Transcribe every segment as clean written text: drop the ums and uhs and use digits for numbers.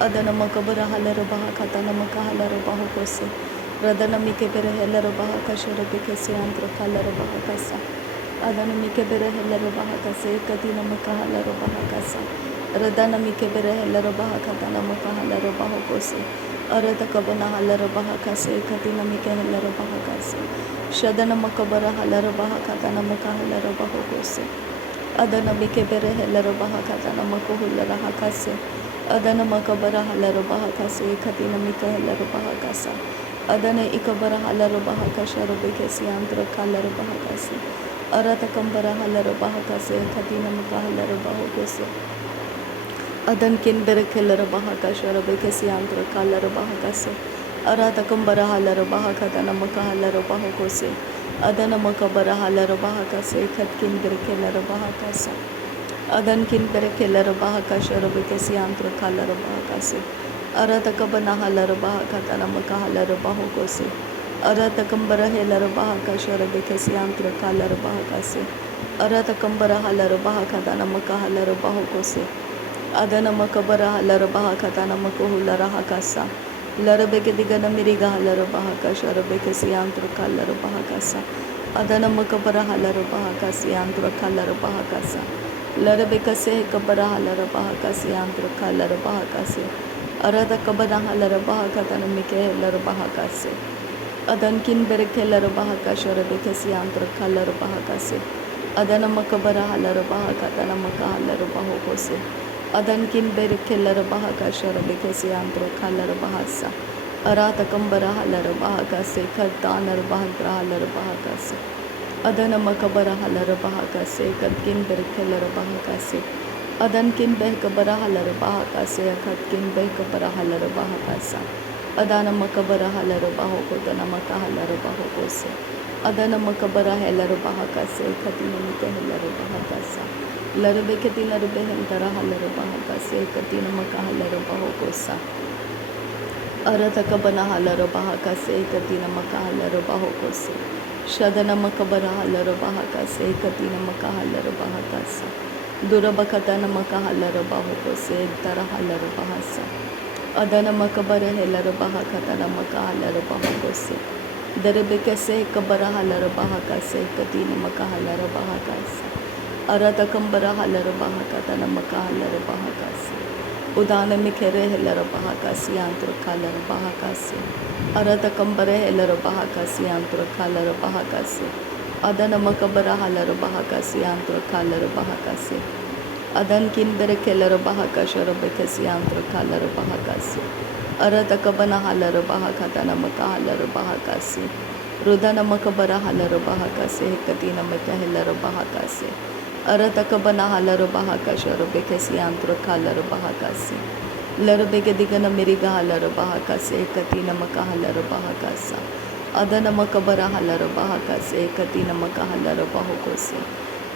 Adanamaka halara baha katanamaka halara baho kose. Radanamike bere helara baha kashara bekese antro kalara baha kasa. Adanamike bere helara baha kase katinamaka halara baha kasa. Radanamike bere helara baha katanamaka halara baho kose. Arata kabana halara baha kase katinamike helara baha kase. Shadanamaka bara halara baha katanamaka halara baho kose. Adanamike bere helara baha katanamaka hulara hakase. Adana makabara halara baha kase katina mika halara baha kasa. Adana ikabara halara baha kasha robeke si antra kalara baha kase. Arata kambara halara baha kase katina mika halara baha kose. Adan kin bere kelara baha kasha robeke si antra kalara baha kase. Arata kambara halara baha katana mika halara baha kose. Adana makabara halara baha kase katkin bere kelara baha kasa. Adan kin bere kelara baha kasha robeke si antra kalara baha kase. Arata kabana halara baha katana maka halara baho kose. Arata kambara helara baha kasha robeke si antra kalara baha kase. Arata kambara halara baha katana maka halara baho kose. Adana makabara halara baha katana maka hulara hakasa. Lara beke digana miriga halara baha kasha robeke si antra kalara baha kasa. Adana makabara halara baha kasi antra kalara baha kasa. Lara beka se kabara halara baha kasi antra kalara baha kase. Arada kabana halara baha katana mike halara baha kase. Adan kin bere kelara baha kasha robeke si antra kalara baha kase. Adana makabara halara baha katana maka halara baho kose. Adan kin bere kelara baha kasha robeke si antra kalara baha sa. Arata kambara halara baha kase katanar baha halara baha kase. Adana makabara halara baha kase katkin bere kelara baha kase. Adan kin beh kabara halara baha kase akat kin beh kabara halara baha kasa. Adana makabara halara baho kotana maka halara baho kose. Adana makabara halara baha kase katina mika halara baha kasa. Larbe katina larbe hentara halara baha kase katina maka halara baho kosa. Arata kabana halara baha kase katina maka halara baho kose. Shadana makabara halara baha kase katina maka halara baha kasa. Durabakatana maka halara baho kose tara halara bahasa. Adana makabara helara baha katana maka halara baho kose. Darebeke se kabara halara baha kase katina maka halara baha kase. Arata kambara halara baha katana maka halara baha kase. Udana mikere helara baha kase antra kalara baha kase. Arata kambara helara baha kase antra kalara baha kase. Adana makabara halara baha kase antra kalara baha kase. Adan kin bere kelara baha kasha robeke si antra kalara baha kase. Arata kabana halara baha katana maka halara baha kase. Rudana makabara halara baha kase katina maka helara baha kase. Arata kabana halara baha kasha robeke si antra kalara baha kase. Lara bege digana miriga halara baha kase katina maka halara baha kasa. Adana makabara halara baha kase katina maka halara baho kose.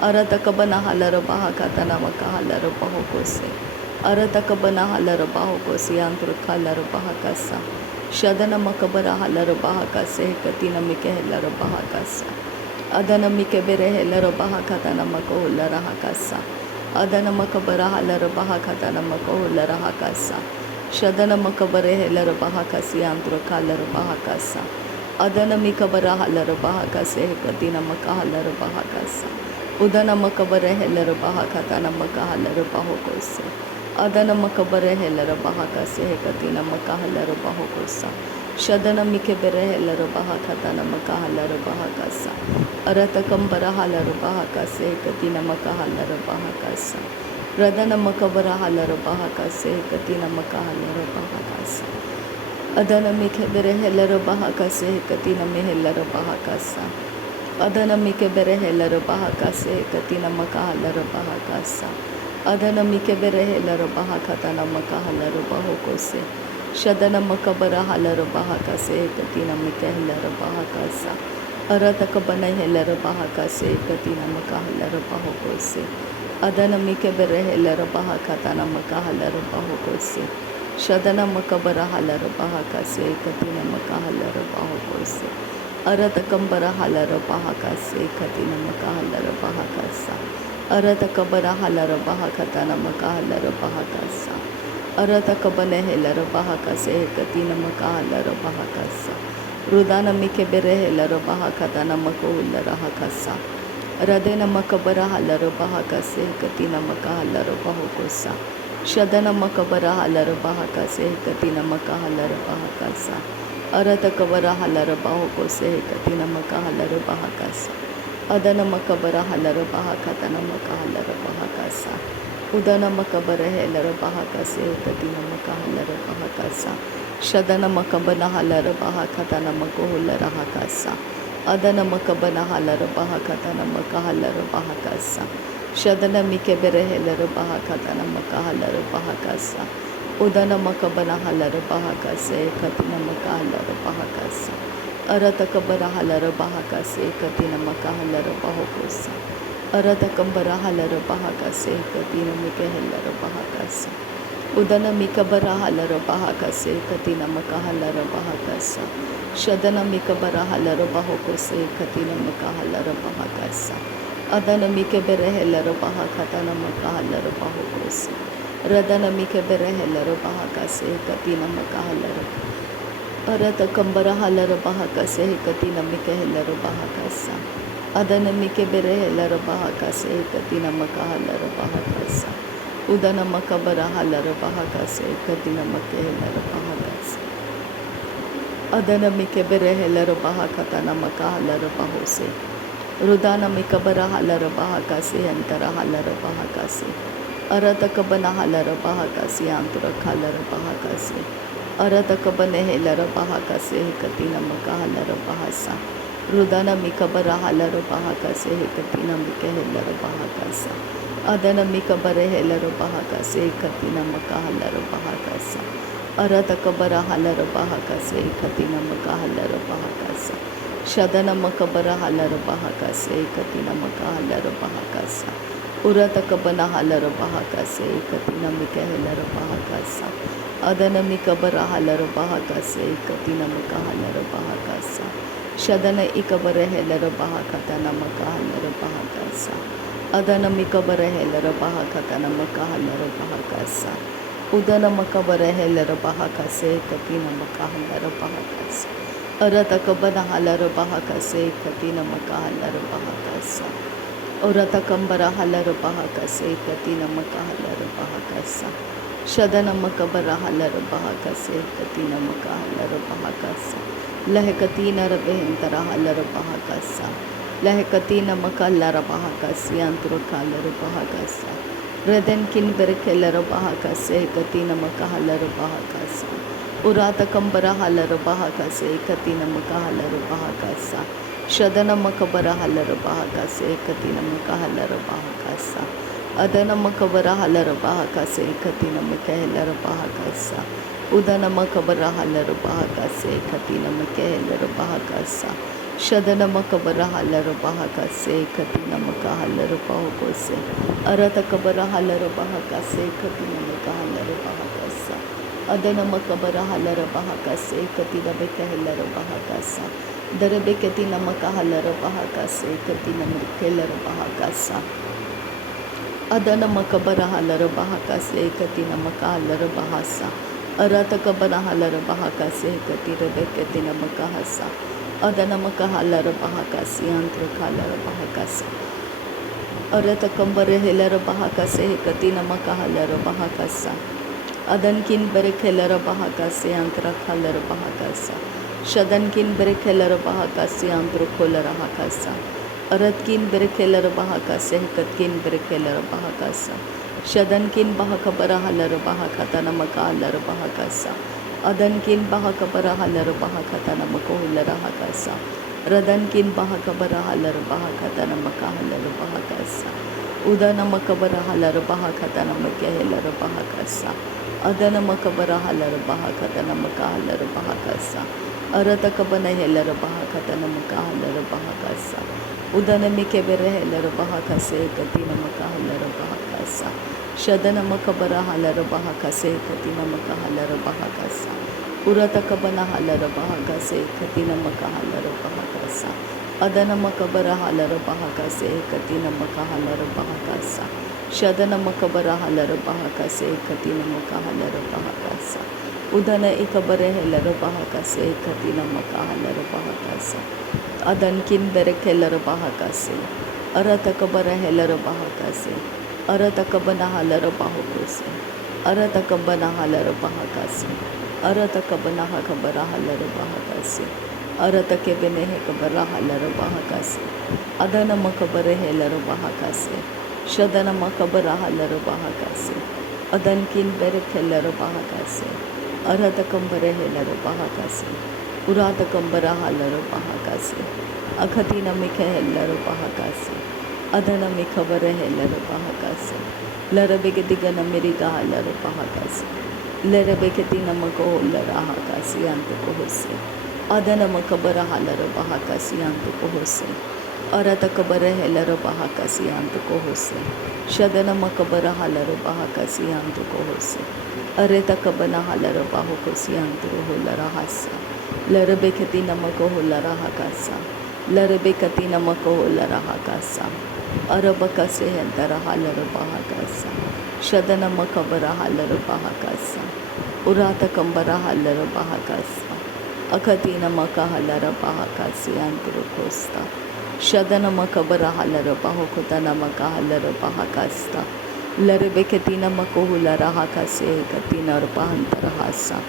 Arata kabana halara baha katana maka halara baho kose. Arata kabana halara baho kose antra kalara baha kasa. Shadana makabara halara baha kase katina mike helara baha kasa. Adana mike bere helara baha katana maka hulara hakasa. Adana makabara halara baha katana maka hulara hakasa. Shadana makabare helara baha kasi antra kalara baha kasa. Adana mikabara halara baha kase katina maka halara baha kasa. Udana makabare helara baha katana maka halara baho kose. Adana makabare helara baha kase katina maka halara baho kosa. Shadana mikebere helara baha katana maka halara baha kasa. Arata kambara halara baha kase katina maka halara baha kasa. Radana makabara halara baha kase katina maka halara baha kasa. Adana mikebere helara baha kase katina mehelara baha kasa. Adana mikebere helara baha kase katina maka halara baha kasa. Adana mikebere helara baha katana maka halara baho kose. Shadana makabara halara baha kase katina mika helara baha kasa. Arata kabana helara baha kase katina maka halara baho kose. Adana mikebere helara baha katana maka halara baho kose. Shadana makabara halara baha kase katina maka halara baho kose. Arata kambara halara baha kase katina maka halara baha kasa. Arata kabara halara baha katana maka halara baha kasa. Arata kabane helera bahaka se kati namaka halara bahakasa. Rudana mike bere helera bahakata namako hulara hakasa. Radena makabara halara bahaka se kati namaka halara bahokosa. Shadana makabara halara bahaka se kati namaka halara bahakasa. Arata kabara halara bahoko se kati namaka halara bahakasa. Adana makabara halara bahakata namaka halara bahakasa. Udana makabara helara bahakase katina makahalara bahakasa. Shadana makabana halara bahakatana makohulara hakasa. Adana makabana halara bahakatana makahalara bahakasa. Shadana mikebere helara bahakatana makahalara bahakasa. Udana makabana halara bahakase katina makahalara bahakasa. Arata kabara halara bahakase katina makahalara bahokosa. Arata kambara halara bahakase katina mika halara bahakasa. Udana mikabara halara bahakase katina maka halara bahakasa. Shadana mikabara halara bahokose katina maka halara bahakasa. Adana mikabere halara bahakatana maka halara bahokose. Radana mikabere halara bahakase katina maka halara. Arata kambara halara bahakase katina mika halara bahakasa. Adana mike bere helara bahakase katina maka halara bahakasa. Udana makabara halara bahakase katina maka helara bahakasa. Adana mike bere helara bahakatana maka halara bahose. Rudana mikabara halara bahakase antara halara bahakase. Arata kabana halara bahakase antara halara bahakase. Arata kabane helara bahakase katina maka halara bahasa. Rudana mikabara halara bahakase katina mika helara bahakasa. Adana mikabara helara bahakase katina maka halara bahakasa. Arata kabara halara bahakase katina maka halara bahakasa. Shadana makabara halara bahakase katina maka halara bahakasa. Urata kabana halara bahakase katina mika helara bahakasa. Adana mikabara halara bahakase katina maka halara bahakasa. Shadana ikabara helara bahakatana maka halara bahakasa. Adana mikabara helara bahakatana maka halara bahakasa. Udana makabara helara bahakase katina maka halara bahakasa. Arata kabana halara bahakase katina maka halara bahakasa. Urata kambara halara bahakase katina maka halara bahakasa. Shadana makabara halara bahakase katina maka halara bahakasa. Lahekatina rabehentara halara bahakasa. Lahekatina makalara bahakasi antrukalara bahakasa. Reden kin berekelara bahakase katina makahalara bahakasa. Urata kambara halara bahakase katina makahalara bahakasa. Shadana makabara halara bahakase katina makahalara bahakasa. Adana makabara halara bahakase katina makahalara bahakasa. Udana makabara halara bahakase katina maka halara bahakasa. Shadana makabara halara bahakase katina maka halara bahakose. Arata kabara halara bahakase katina maka halara bahakasa. Adana makabara halara bahakase katina maka halara bahakasa. Darabe katina maka halara bahakase katina maka halara bahakasa. Adana makabara halara bahakase katina maka halara bahasa. Arata kabana halara bahakase katira beketina makahasa. Adana makahalara bahakasi antra kalara bahakasa. Arata kambare helara bahakase katina makahalara bahakasa. Adankin berek helara bahakase antra kalara bahakasa. Shadankin berek helara bahakase antra kolara hakasa. Aratkin berek helara bahakase katkin berek helara bahakasa. Shadankin bahakabara halara bahakatana maka halara bahakasa. Adankin bahakabara halara bahakatana maka hulara hakasa. Radankin bahakabara halara bahakatana maka halara bahakasa. Udana makabara halara bahakatana maka halara bahakasa. Adana makabara halara bahakatana maka halara bahakasa. Arata kabana halara bahakatana maka halara bahakasa. Udana mikebere halara bahakase katina maka halara bahakasa. Shadana makabara halara bahakase katina maka halara bahakasa. Urata kabana halara bahakase katina maka halara bahakasa. Adana makabara halara bahakase katina maka halara bahakasa. Shadana makabara halar bahakase katina makahalar bahakasa. Udana ikabare helar bahakase katina makahalar bahakasa. Adan kin berekelar bahakase. Aratakabara helar bahakase. Aratakabana halar bahakose. Aratakabana halar bahakase. Aratakabana hakabara halar bahakase. Aratake benehe kabara halar bahakase. Adana makabare helar bahakase. Shadana makabara halar bahakase. Adan kin berekelar bahakase. Aratakambare helar bahakase. Uratakambara halar bahakase. Akatina mika helar bahakase. Adana mikabare helar bahakase. Larabegedigana miriga halar bahakase. Larabegetina makoholar ahakase antukohose. Adana makabara halar bahakase antukohose. Aratakabara helar bahakase antukohose. Shadana makabara halar bahakase antukohose. Aretakabana halar bahakase antukoholar ahasa. Larabegetina makoholar ahakasa. Larabegetina makoholar ahakasa. Arabakase hendara halar bahakasa. Shadana makabara halar bahakasa. Urata kambara halar bahakasa. Akatina makahalar bahakase antrukosta. Shadana makabara halar bahakotana makahalar bahakasta. Larabeketina makohular ahakase katina arpahantara hasa.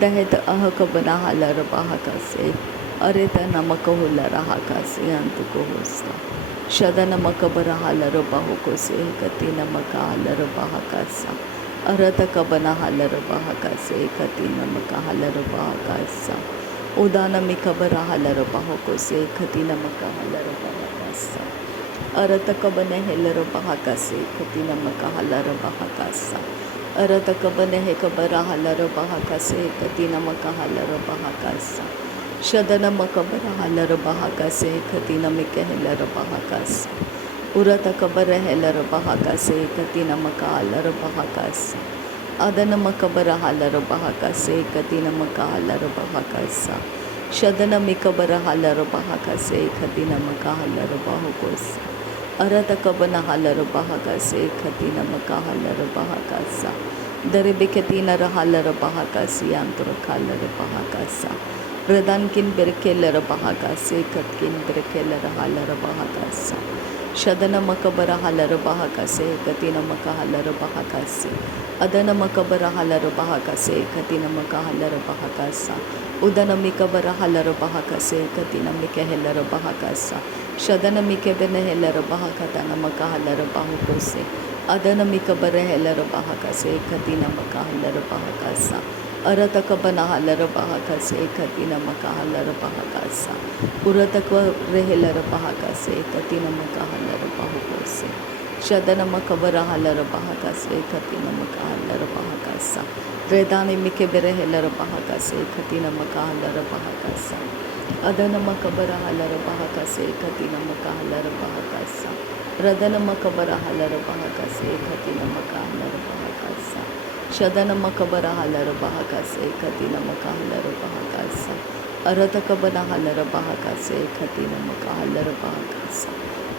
Dahet ahakabana halar bahakase. Aretana makahular ahakase antukohosta. Shadana makabara halar bahakose katina makahalar bahakasa. Aratakabana halar bahakase katina makahalar bahakasa. Udana mikabara halar bahakose katina makahalar bahakasa. Aratakabana helar bahakase katina makahalar bahakasa. Aratakabana hekabara halar bahakase katina makahalar bahakasa. Shadana makabara halar bahakase katina mikahalar bahakasa. Uratakabara helar bahakase katina makahalar bahakasa. Adana makabara halar bahakase katina makahalar bahakasa. Shadana mikabara halar bahakase katina makahalar bahakasa. Aratakabana halar bahakase katina makahalar bahakasa. Daribikatina halar bahakase anturakalar bahakasa. Radankin berkelar bahakase katkin berkelar halar bahakasa. Shadana makabara halar bahakase katina makahalar bahakase. Adana makabara halar bahakase katina makahalar bahakasa. Udana mikabara halar bahakase katina mikahelar bahakasa. Shadana mikebene helar bahakatana makahalar bahakose. Adana mikabara helar bahakase katina makahalar bahakasa. Aratakabana halar bahakase katina makahalar bahakasa. Uratakwa rehelar bahakase katina makahalar bahakose. Shadana makabara halar bahakase katina makahalar bahakasa. Redani mikebere helar bahakase katina makahalar bahakasa. Adana makabara halar bahakase katina makahalar bahakasa. Radana makabara halar bahakase katina makahalar bahakasa. Shadana makabara halar bahakase katina makahalar bahakasa. Aratakabana halar bahakase katina makahalar bahakasa.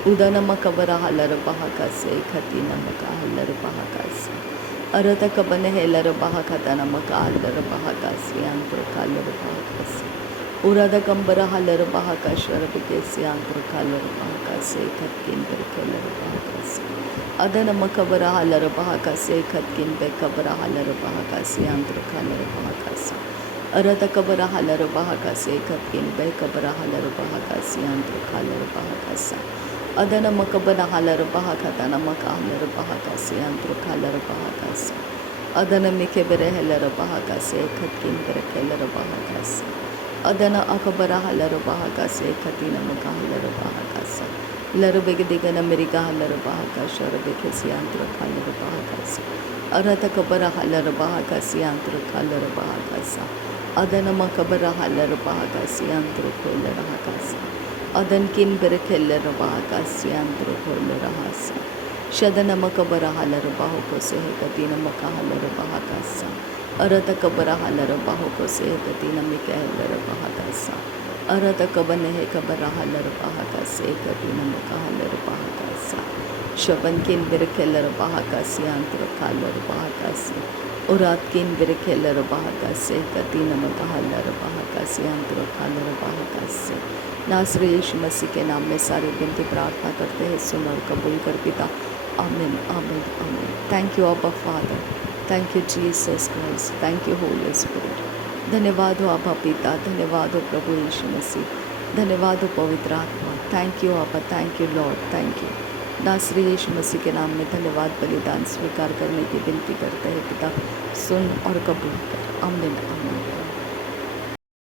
Udana makabara halar bahakase katina makahalar bahakasa. Aratakabana helar bahakatana makahalar bahakase anturakalar bahakasa. Urada kambara halar bahakashwar bikese anturakalar bahakase katkin berkelar bahakase. Adana makabara halar bahakase katkin bekabara halar bahakase anturakalar bahakasa. Aratakabara halar bahakase katkin bekabara halar bahakase anturakalar bahakasa. Adana makabara halar bahakatana makahalar bahakase anturakalar bahakasa. Adana mikebere helar bahakase katkin berkelar bahakase. Adana akabara halar bahakase katina makahalar bahakasa. Larabegdigana miriga halar bahakasha rabekesi antrakalar bahakasa. Aratakabara halar bahakasi antrakalar bahakasa. Adana makabara halar bahakasi antrakalar bahakasa. Adan kin berkelar bahakasi antrakalar bahasa. Shadana makabara halar bahakase katina makahalar bahakasa. Aratakabara halar bahakase katina mikahalar bahakasa. Aratakabana hekabara halar bahakase katina makahalar bahakasa. Shubman किन बेरे Keller बाहकासी आंत्र कालर बाहकासी उरात किन बेरे Keller बाहकासे कति नमक huller बाहकासी आंत्र कालर बाहकासे। नासरे यीशु मसीह के नाम में सारी विनती प्रार्थना करते हैं, सुन और कबूल कर पिता। आमीन आमीन आमीन। थैंक यू अब्बा father, thank you Jesus Christ, thank you Holi spirit. धन्यवाद हो अब्बा पिता, धन्यवाद हो प्रभु यीशु मसीह, धन्यवाद हो पवित्र आत्मा। थैंक यू अब्बा, thank you Lord, thank you. नासरी यीशु मसीह के नाम में धन्यवाद बलिदान स्वीकार करने की विनती करते हैं पिता, सुन और कबूल कर। आमीन आमीन।